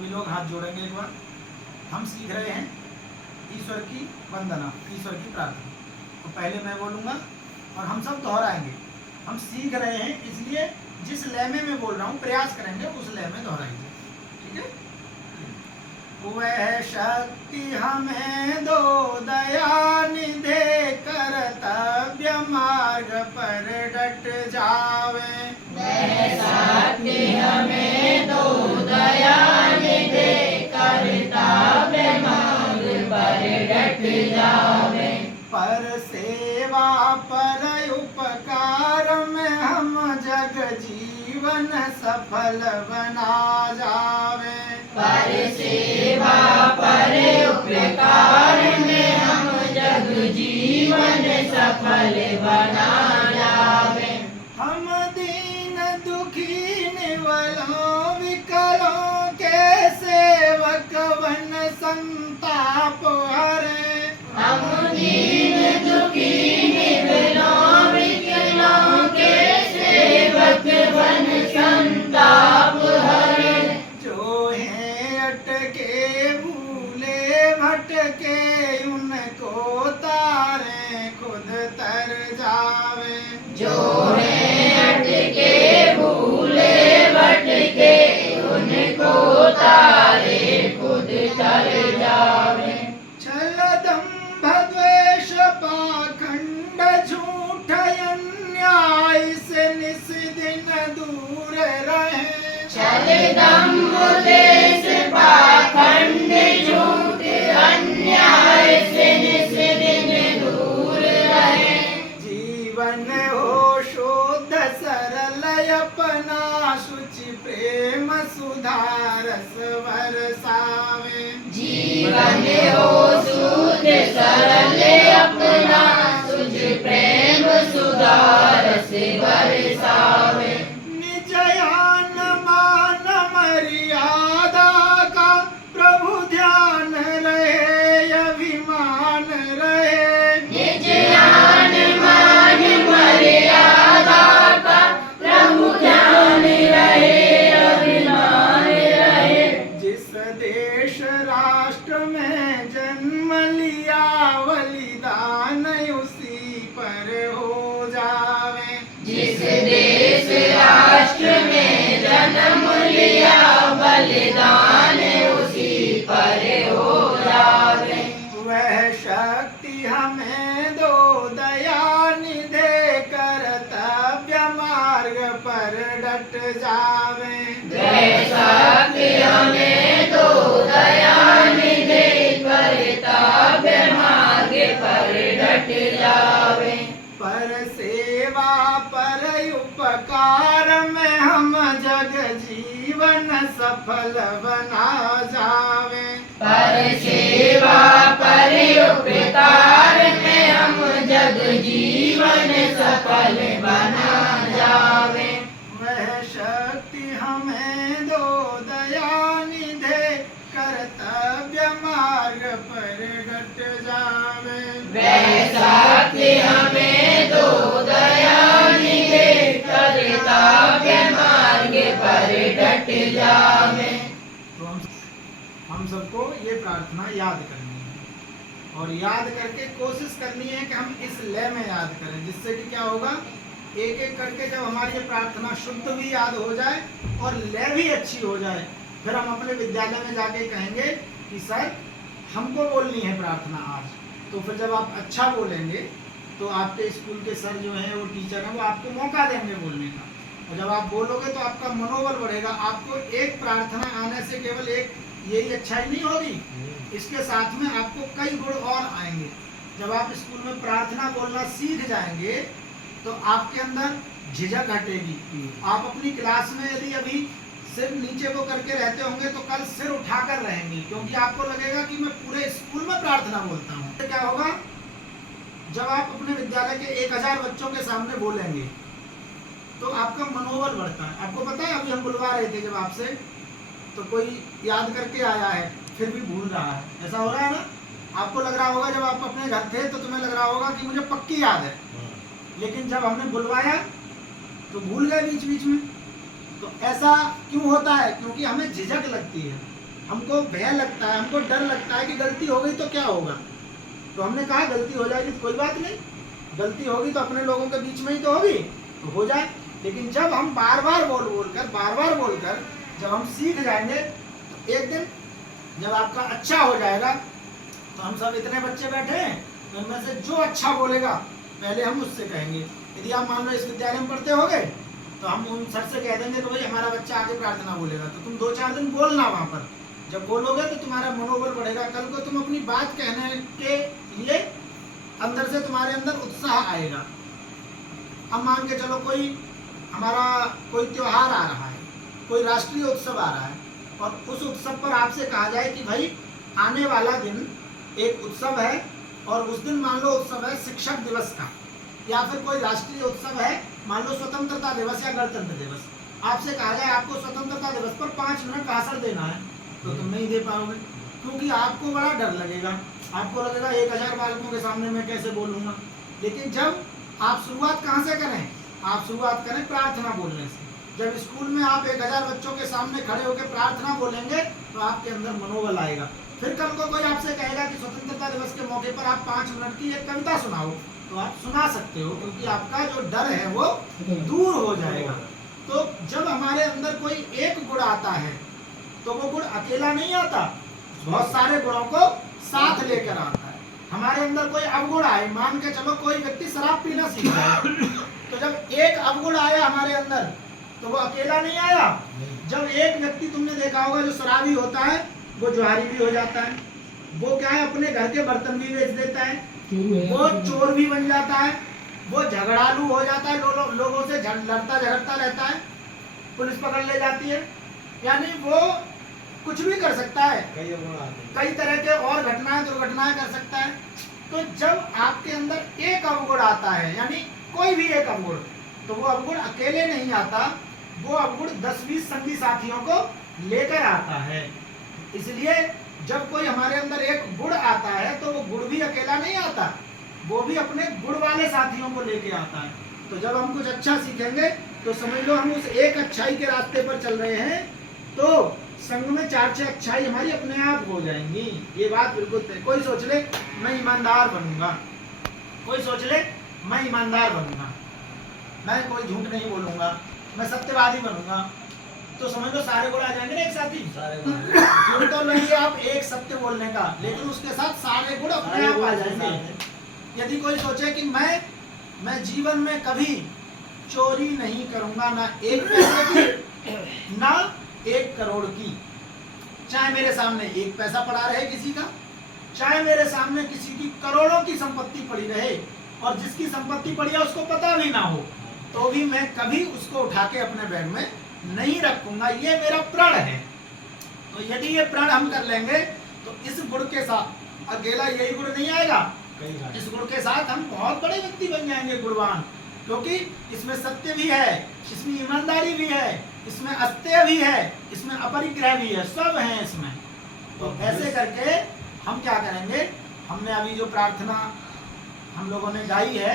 सभी लोग हाथ जोड़ेंगे एक बार। हम सीख रहे हैं ईश्वर की वंदना, ईश्वर की प्रार्थना। तो पहले मैं बोलूँगा और हम सब दोहराएंगे। हम सीख रहे हैं इसलिए जिस लय में मैं बोल रहा हूँ प्रयास करेंगे उस लय में दोहराएंगे, ठीक है। वह शक्ति हमें दो दया निधे, कर्तव्य मार्ग पर डट जावे। वह शक्ति हमें दो दया निधे, कर्तव्य मार्ग पर डट जावे। पर सेवा पर उपकार में हम जग जीवन सफल बना जावे। पर सेवा पर उपकार में हम जग जीवन सफल बना जावे। हम दीन दुखी निवलों विकलों के सेवक बन संताप हरे। हम दीन दुखी निवलों विकलों के सेवक बन संताप हरे। जो हैं अटके भूले भटके उनको तारे खुद तर जावे। जो है अटके भूले भटके उनको तारे खुद तर जावे। छल दंभ द्वेष पाखंड झूठ अन्याय से निस दिन दूर रहे। छल दंभ द्वेष पाखंड झूठ अन्याय से निस दिन दूर रहे। जीवन हो शुद्ध सरल अपना शुचि प्रेम सुधारस बरसावे। जीवन हो शुद्ध सरल अपना सुझ प्रेम सुधार से बरसावे। निज यान मान मर्यादा का प्रभु ध्यान रहे अभिमान रहे। निज यान मान मर्यादा का प्रभु ध्यान रहे अभिमान रहे। जिस देश राष्ट्र में जन्म लिया बलिदान उसी पर हो जावे। जिस देश राष्ट्र में जन्म लिया बलिदान उसी पर हो जावे। वह शक्ति हमें दो दया निधे, कर्तव्य मार्ग पर डट जावे। वह शक्ति हमें दो दया निधे, कर्तव्य मार्ग पर डट जावे। पर सेवा पर उपकार में हम जग जीवन सफल बना जावे। पर सेवा पर उपकार में हम जग जीवन सफल बना जावे। वह शक्ति हमें दो दया निधे, कर्तव्य मार्ग पर डट जावे। वह शक्ति हमें दो दया निधे, कर्तव्य मार्ग पर डट जावे। तो हम सबको ये प्रार्थना याद करनी है और याद करके कोशिश करनी है कि हम इस लय में याद करें, जिससे कि क्या होगा, एक एक करके जब हमारी ये प्रार्थना शुद्ध भी याद हो जाए और लय भी अच्छी हो जाए, फिर हम अपने विद्यालय में जाके कहेंगे कि सर हमको बोलनी है प्रार्थना आज। तो फिर जब आप अच्छा बोलेंगे तो आपके स्कूल के सर जो हैं, वो टीचर हैं, वो आपको मौका देंगे बोलने का। और जब आप बोलोगे तो आपका मनोबल बढ़ेगा। आपको एक प्रार्थना आने से केवल एक यही अच्छाई नहीं होगी, इसके साथ में आपको कई गुण और आएंगे। जब आप स्कूल में प्रार्थना बोलना सीख जाएंगे तो आपके अंदर झिझक हटेगी। आप अपनी क्लास में यदि अभी सिर नीचे को करके रहते होंगे तो कल सिर उठाकर रहेंगे, क्योंकि आपको लगेगा कि मैं पूरे स्कूल में प्रार्थना बोलता हूँ। तो क्या होगा, जब आप अपने विद्यालय के 1000 बच्चों के सामने बोलेंगे तो आपका मनोबल बढ़ता है। आपको पता है, अभी हम बुलवा रहे थे जब आपसे, तो कोई याद करके आया है फिर भी भूल रहा है, ऐसा हो रहा है ना। आपको लग रहा होगा जब आप अपने घर थे तो तुम्हें लग रहा होगा कि मुझे पक्की याद है, लेकिन जब हमने बुलवाया तो भूल गए बीच बीच में। तो ऐसा क्यों होता है? क्योंकि हमें झिझक लगती है। हमको भय लगता है, हमको डर लगता है कि गलती हो गई तो क्या होगा। तो हमने कहा गलती हो जाएगी तो कोई बात नहीं, गलती होगी तो अपने लोगों के बीच में ही तो होगी, तो हो जाए। लेकिन जब हम बार बार बोलकर जब हम सीख जाएंगे तो एक दिन जब आपका अच्छा हो जाएगा, तो हम सब इतने बच्चे बैठे हैं, तो इनमें से जो अच्छा बोलेगा पहले हम उससे कहेंगे। यदि आप मान लो इस विद्यालय में पढ़ते होगे तो हम उन सर से कह देंगे कि भाई हमारा बच्चा आगे प्रार्थना बोलेगा, तो तुम 2-4 दिन बोलना वहाँ पर। जब बोलोगे तो तुम्हारा मनोबल बढ़ेगा, कल को तुम अपनी बात कहने के लिए अंदर से तुम्हारे अंदर उत्साह आएगा। अब मान के चलो हमारा कोई त्योहार आ रहा है, कोई राष्ट्रीय उत्सव आ रहा है, और उस उत्सव पर आपसे कहा जाए कि भाई आने वाला दिन एक उत्सव है, और उस दिन मान लो उत्सव है शिक्षक दिवस का, या फिर कोई राष्ट्रीय उत्सव है, मान लो स्वतंत्रता दिवस या गणतंत्र दिवस। आपसे कहा जाए आपको स्वतंत्रता दिवस पर 5 मिनट भाषण देना है, तो तुम नहीं दे पाओगे, क्योंकि आपको बड़ा डर लगेगा। आपको लगेगा 1000 बालकों के सामने मैं कैसे बोलूँगा। लेकिन जब आप शुरुआत कहाँ से करें, आप शुरुआत करें प्रार्थना बोलने से। जब स्कूल में आप 1000 बच्चों के सामने खड़े होकर प्रार्थना बोलेंगे तो आपके अंदर मनोबल आएगा। फिर कल को कोई आपसे कहेगा कि स्वतंत्रता दिवस के मौके पर आप 5 मिनट की एक कविता सुनाओ, तो आप सुना सकते हो, क्योंकि आपका जो डर है वो दूर हो जाएगा। तो जब हमारे अंदर कोई एक गुण आता है तो वो गुण अकेला नहीं आता, बहुत सारे गुणों को साथ लेकर आता है। हमारे अंदर कोई अवगुण आए, मान के चलो कोई व्यक्ति शराब पीना सीख जाए, तो जब एक अवगुण आया हमारे अंदर तो वो अकेला नहीं आया। जब एक व्यक्ति तुमने देखा होगा जो शराबी होता है वो जुआरी भी हो जाता है, वो क्या है अपने घर के बर्तन भी बेच देता है, वो चोर भी बन जाता है, वो झगड़ालू हो जाता है, लोगों से लड़ता झगड़ता रहता है, पुलिस पकड़ ले जाती है, यानी वो कुछ भी कर सकता है, कई तरह के और दुर्घटनाएं कर सकता है। तो जब आपके अंदर एक अवगुण आता है, यानी कोई भी एक अवगुण, तो वो अवगुण अकेले नहीं आता, वो अवगुण 10-20 संगी साथियों को लेकर आता है। इसलिए जब कोई हमारे अंदर एक गुण आता है तो वो गुण भी अकेला नहीं आता, वो भी अपने गुण वाले साथियों को लेके आता है। तो जब हम कुछ अच्छा सीखेंगे तो समझ लो हम उस एक अच्छाई के रास्ते पर चल रहे हैं, तो संग में 4-6 अच्छाई हमारी अपने आप हो जाएंगी। ये बात बिल्कुल तय। कोई सोच ले मैं ईमानदार बनूंगा, कोई सोच ले मैं ईमानदार बनूंगा, मैं कोई झूठ नहीं बोलूंगा, मैं सत्यवादी बनूंगा, तो समझ लो सारे गुण आ जाएंगे ना एक साथ ही। गुण तो लेंगे आप एक सत्य बोलने का, लेकिन उसके साथ सारे गुण अपने आप आ जाएंगे। यदि कोई सोचे कि मैं जीवन में कभी चोरी नहीं करूंगा, ना 1 पैसे की ना 1 करोड़ की, चाहे मेरे सामने 1 पैसा पड़ा रहे किसी का, चाहे मेरे सामने किसी की करोड़ों की संपत्ति पड़ी रहे, और जिसकी संपत्ति पड़ी है उसको पता भी ना हो, तो भी मैं कभी उसको उठा के अपने बैग में नहीं रखूंगा, ये मेरा प्रण है। तो यदि ये प्रण हम कर लेंगे तो इस गुण के साथ अकेला यही गुण नहीं आएगा, इस गुण के साथ हम बहुत बड़े व्यक्ति बन जाएंगे, गुणवान, क्योंकि इसमें सत्य भी है, इसमें ईमानदारी भी है, इसमें अस्तेय भी है, इसमें अपरिग्रह भी है, सब है इसमें। तो ऐसे करके हम क्या करेंगे, हमने अभी जो प्रार्थना हम लोगों ने गाई है,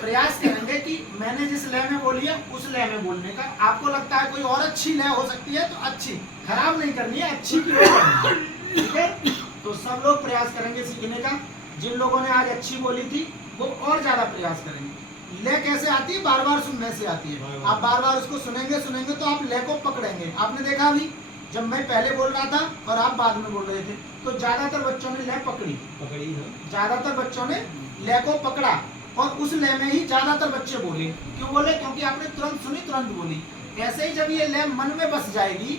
प्रयास करेंगे कि मैंने जिस लय में बोली है उस लय में बोलने का। आपको लगता है कोई और अच्छी लय हो सकती है तो अच्छी, खराब नहीं करनी है, अच्छी की ओर करनी है, ठीक है। तो सब लोग प्रयास करेंगे सीखने का। जिन लोगों ने आज अच्छी बोली थी वो और ज्यादा प्रयास करेंगे। लय कैसे आती है, बार बार सुनने से आती है। आप बार बार उसको सुनेंगे तो आप लय को पकड़ेंगे। आपने देखा अभी जब मैं पहले बोल रहा था और आप बाद में बोल रहे थे, तो ज्यादातर बच्चों ने लय पकड़ी है, ज्यादातर बच्चों ने लय को पकड़ा, और उस लय में ही ज्यादातर बच्चे बोले। क्यों बोले, क्योंकि आपने तुरंत सुनी, तुरंत बोली। ऐसे ही जब ये लय मन में बस जाएगी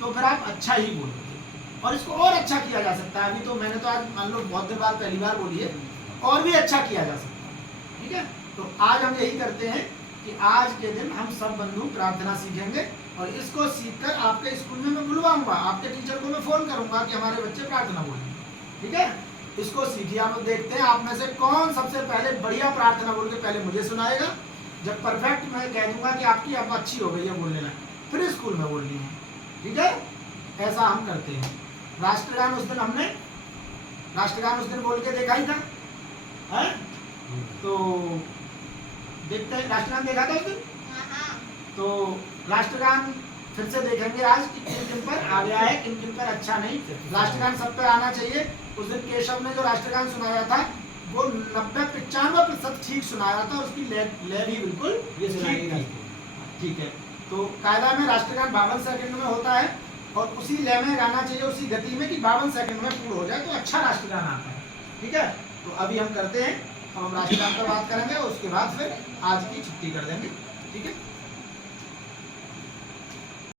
तो फिर आप अच्छा ही बोलोगे, और इसको और अच्छा किया जा सकता है। अभी तो मैंने तो आज मान लो बहुत देर बाद पहली बार बोली है, और भी अच्छा किया जा सकता है, ठीक है। तो आज हम यही करते हैं कि आज के दिन हम सब बंधु प्रार्थना सीखेंगे, और इसको सीखकर आपके स्कूल में मैं बुलवाऊंगा, आपके टीचर को मैं फोन करूंगा कि हमारे बच्चे प्रार्थना बोलेंगे, ठीक है। इसको सीखिए। आप देखते हैं आप में से कौन सबसे पहले बढ़िया प्रार्थना बोल के पहले मुझे सुनाएगा। जब परफेक्ट मैं कह दूंगा कि आपकी अब अच्छी हो गई है बोलने में, फिर स्कूल में बोलनी है, ठीक है। ऐसा हम करते हैं। राष्ट्रगान उस दिन हमने राष्ट्रगान उस दिन बोल के देखा ही था, है? तो देखते हैं, राष्ट्रगान देखा था उस दिन। तो राष्ट्रगान फिर से देखेंगे आज कि किन किन पर आ गया है, किन किन पर अच्छा नहीं। राष्ट्रगान सब पर आना चाहिए। उस दिन केशव ने जो राष्ट्रगान सुनाया था वो 90-95% ठीक सुनाया था, उसकी ले भी बिल्कुल ठीक थी। ठीक है, तो कायदा में राष्ट्रगान 52 सेकंड में होता है और उसी लय में गाना चाहिए, उसी गति में कि 52 सेकंड में पूर्ण हो जाए, तो अच्छा राष्ट्रगान आता है। ठीक है, तो अभी हम करते हैं, हम राष्ट्रगान पर बात करेंगे और उसके बाद फिर आज की छुट्टी कर देंगे। ठीक है।